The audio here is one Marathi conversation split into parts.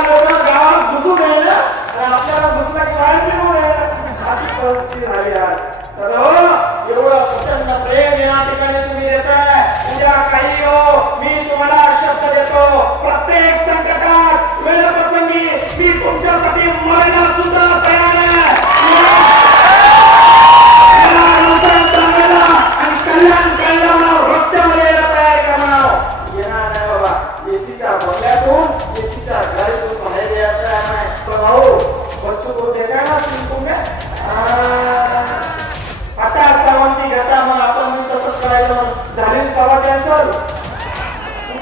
लोक हो, प्रेम या ठिकाणी तुम्ही देताय. उद्या काही हो मी तुम्हाला शब्द देतो. प्रत्येक संकटात वेळप्रसंगी मी तुमच्यासाठी मरणार सुद्धा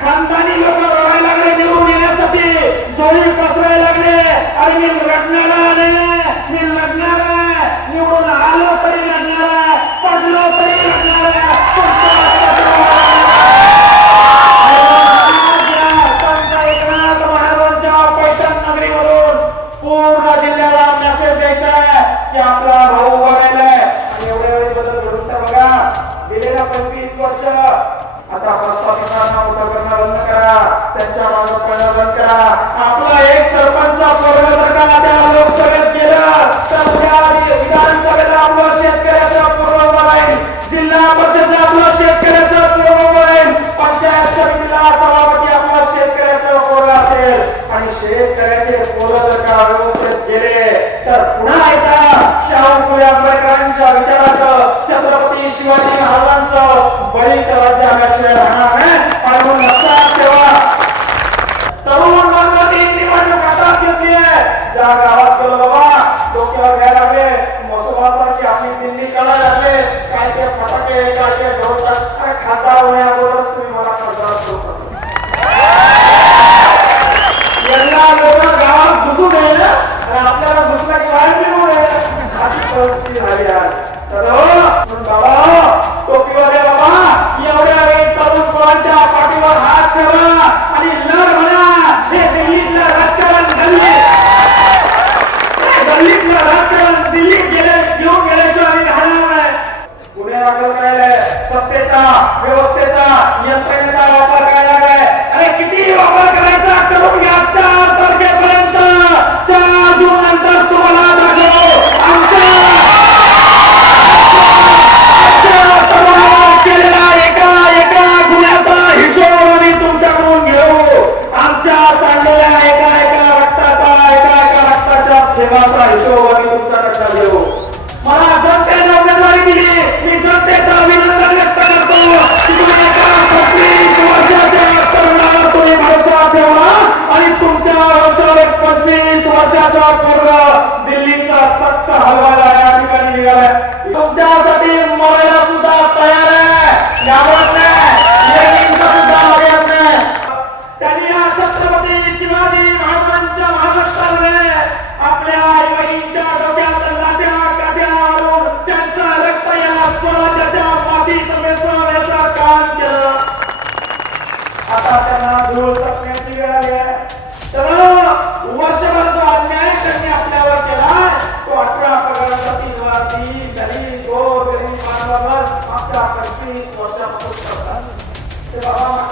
खानदानी लोक रडायला लागले निवडून येण्यासाठी जोडी पसरायला लागले आणि मी पंचवीस वर्ष. आता प्रस्तावितांना उभं बंद करा. त्यांच्या मागे पडणं बंद करा. आपला एक सरपंच पोरगा जर का त्या लोकसभेत गेला. तर त्या बळी करायचे अवश्य राहणार म्हणून लक्षात ठेवा तरुण वर्ग तीन निवडणूक हातात घेतली आहे. ज्या गावात गेलो बाबा डोक्यावर घ्यायला लागले. मसुबासारखी काय खाता होण्या अगोदरच तुम्ही मला कर्जात यांना लोक गावात घुसू नये आणि आपल्याला घुसण्याची लाइट मिळू नये. अशी परिस्थिती झाली आहे तर हो,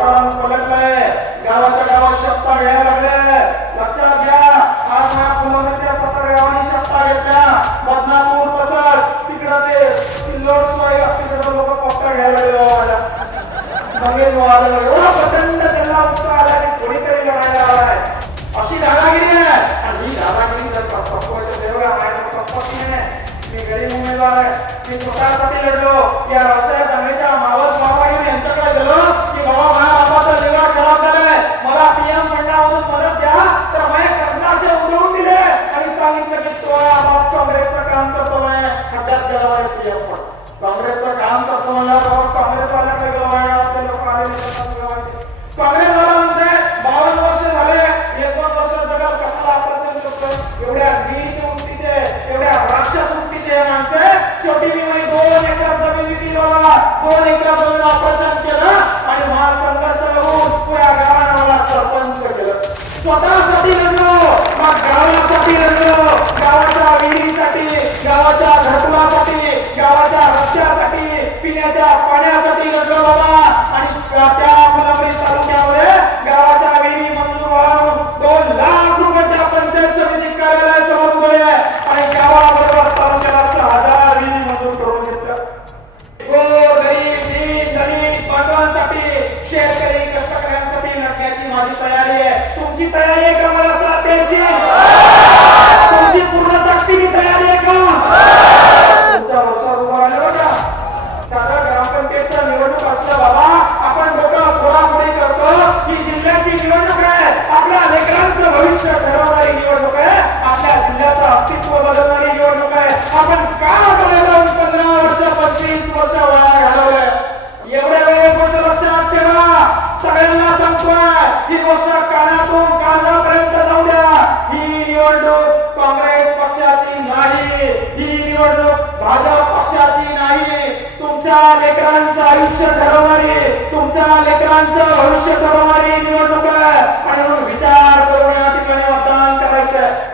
वातावरण पलटलंय गावाच्या गावात शपथा घ्यायला लागले. लक्षात घ्या. आज ह्या त्या सत्तर गावांनी शपथा घेतल्या. बदनापूर तसंच तिकडं ते सिल्लोड तिकडं लोक पक्का घ्यायला लागले नवीन एवढा प्रचंड त्यांना उत्साह आला की कोणीतरी लढायला आलाय. अशी दादागिरी आहे. आणि ही दादागिरी जर संपवायचं देवळा माझ्या संपत मी गरीब उमेदवार आहे. मी स्वतःसाठी लढलो. या दानवेच्या मावस बाबागिरी यांच्याकडे गेलो की बाबा माझ्या बाबाचं लिव्हर खराब झालंय मला पीएम फंडामधून मदत द्या तर माझ्या कर्नाशे उडवून दिले आणि सांगितलं की तो बाप काँग्रेसचं काम करतो म्हणे खड्ड्यात गेला आहे पीएम फंड काँग्रेसचं काम काँग्रेस आहे लोक आले काँग्रेसवाला म्हणते बावन्न वर्ष झाले एक दोन वर्ष जगात कशाला करतो? एवढ्या नीच वृत्तीचे एवढ्या राक्षस वृत्तीचे माणसे शेवटी मी म्हणे दोन एकर जमीन विकली दोन एकर जमीन ऑपरेशन केलं आणि महासंघर्ष होऊन पुऱ्या मला सरपंच केलं. स्वतःसाठी लढलो मग गावासाठी लढलो. आहे मुलांचं आयुष्य ठरवणारी तुमच्या लेकरांचं भविष्य ठरवणारी निवडणूक आहे. आणि म्हणून विचार करून या ठिकाणी मतदान करायचं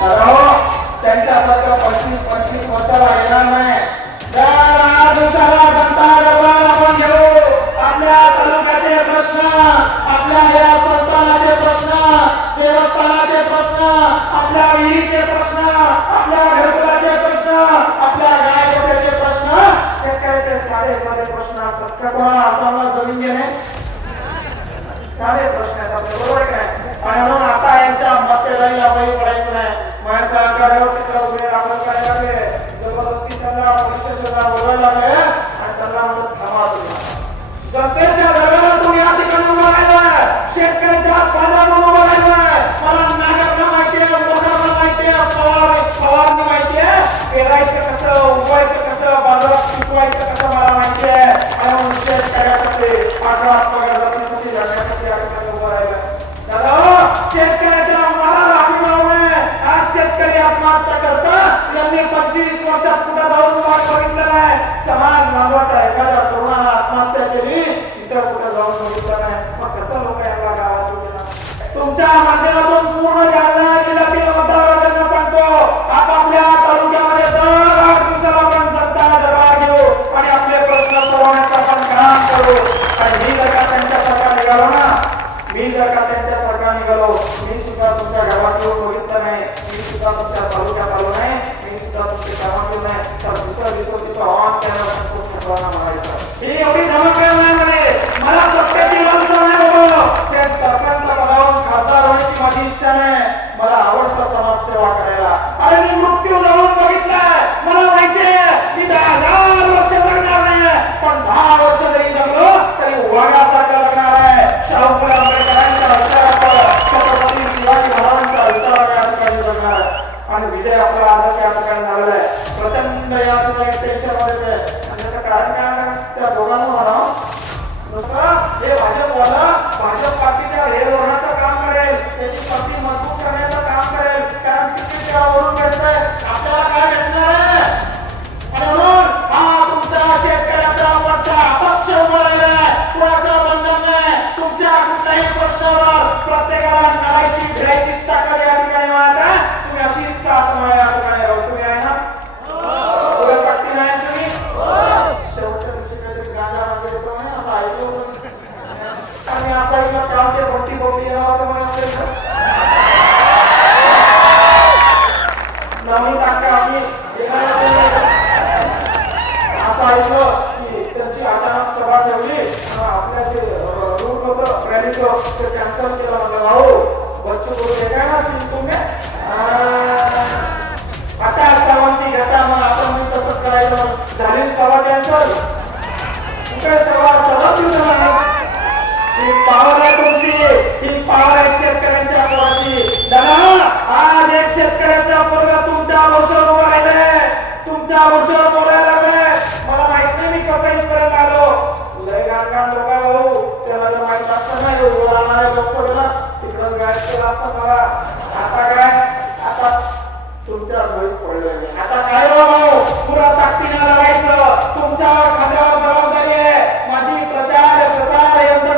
हो, त्यांच्यासारखं पंचवीस पंचवीस वर्षाला येणार नाही. आपल्या या संस्थानाचे प्रश्न देवस्थानाचे प्रश्न आपल्या विहिरीचे प्रश्न आपल्या घरकुलाचे प्रश्न आपल्या गायकोट्याचे प्रश्न शेतकऱ्याचे साधे साधे प्रश्न असतात. का कोणाला आसामला जमीन घेणे साधे प्रश्न आहेत आपले बरोबर काय आणि म्हणून आता यांच्या मतेदारी आपण पडायचं नाही. माझ्या सहकार्यावर तिकडे उभे दाखल काय लागले जबरदस्ती त्यांना परीक्षा सुद्धा बोलायला लागले आणि त्यांना म्हणत थांबा तुम्ही जनतेच्या तुम्ही या ठिकाणी उभा राहिला. शेतकऱ्याच्या पाण्यातून उभं राहिलाय. मला नागरला माहितीये मोटरला माहितीये पवार फवारणी माहितीये. पेरायचं कसं उगवायचं कसं बाजारात पिकवायचं कसं मला माहितीये. आणि शेतकऱ्यासाठी आठवडा पगार जातीसाठी उभं दादा शेतकऱ्याच्या मालाला आज शेतकरी आत्महत्या करतात यांनी पंचवीस वर्षात कुठं जाऊन वाट बघितलं नाही. समाज मानवाचा एखाद्या तरुणाला आत्महत्या केली तिथं कुठं जाऊन बघितलं नाही मग कसं लोक याला गावातून येणार तुमच्या माध्यमातून पूर्ण जालना जिल्ह्यातील मतदारांना सांगतो आपापल्या तालुक्यामध्ये दर आठ दिवसाला आपण जनता दरबार घेऊ आणि आपले प्रश्न सोडवण्याचं आपण काम करू आणि मी जर का त्यांच्या सरकार निघालो ना मी जर का त्यांच्या सरकार निघालो मी सुद्धा तुमच्या गावात येऊन बघितलं नाही मी सुद्धा तुमच्या तालुक्यात आलो नाही मी सुद्धा तुमच्या गावात येऊ नाही तर दुसऱ्या दिवशी तिथं आव्हान केलं संतोष ठेवायला म्हणायचं ही एवढी धमक नाही म्हणे. मला सत्तेची लालसा नाही बाबा. त्या सरकारच्या पदावरून खासदार होण्याची माझी इच्छा नाही. मला बोलायला लागलाय मला माहीत नाही मी कसं इथपर्यंत आलो. उदय गाणगाण लोक भाऊ त्याला माहीत असतं नाही बोलायला लोकसभेला तिकडं गायब केला असतं आता काय? आता तुमच्या डोळीत पडलं आता काय हो, भाऊ? पुरा ताकदीने लागायचं तुमच्यावर खात्यावर जबाबदारी आहे. माझी प्रचार प्रसार यंत्र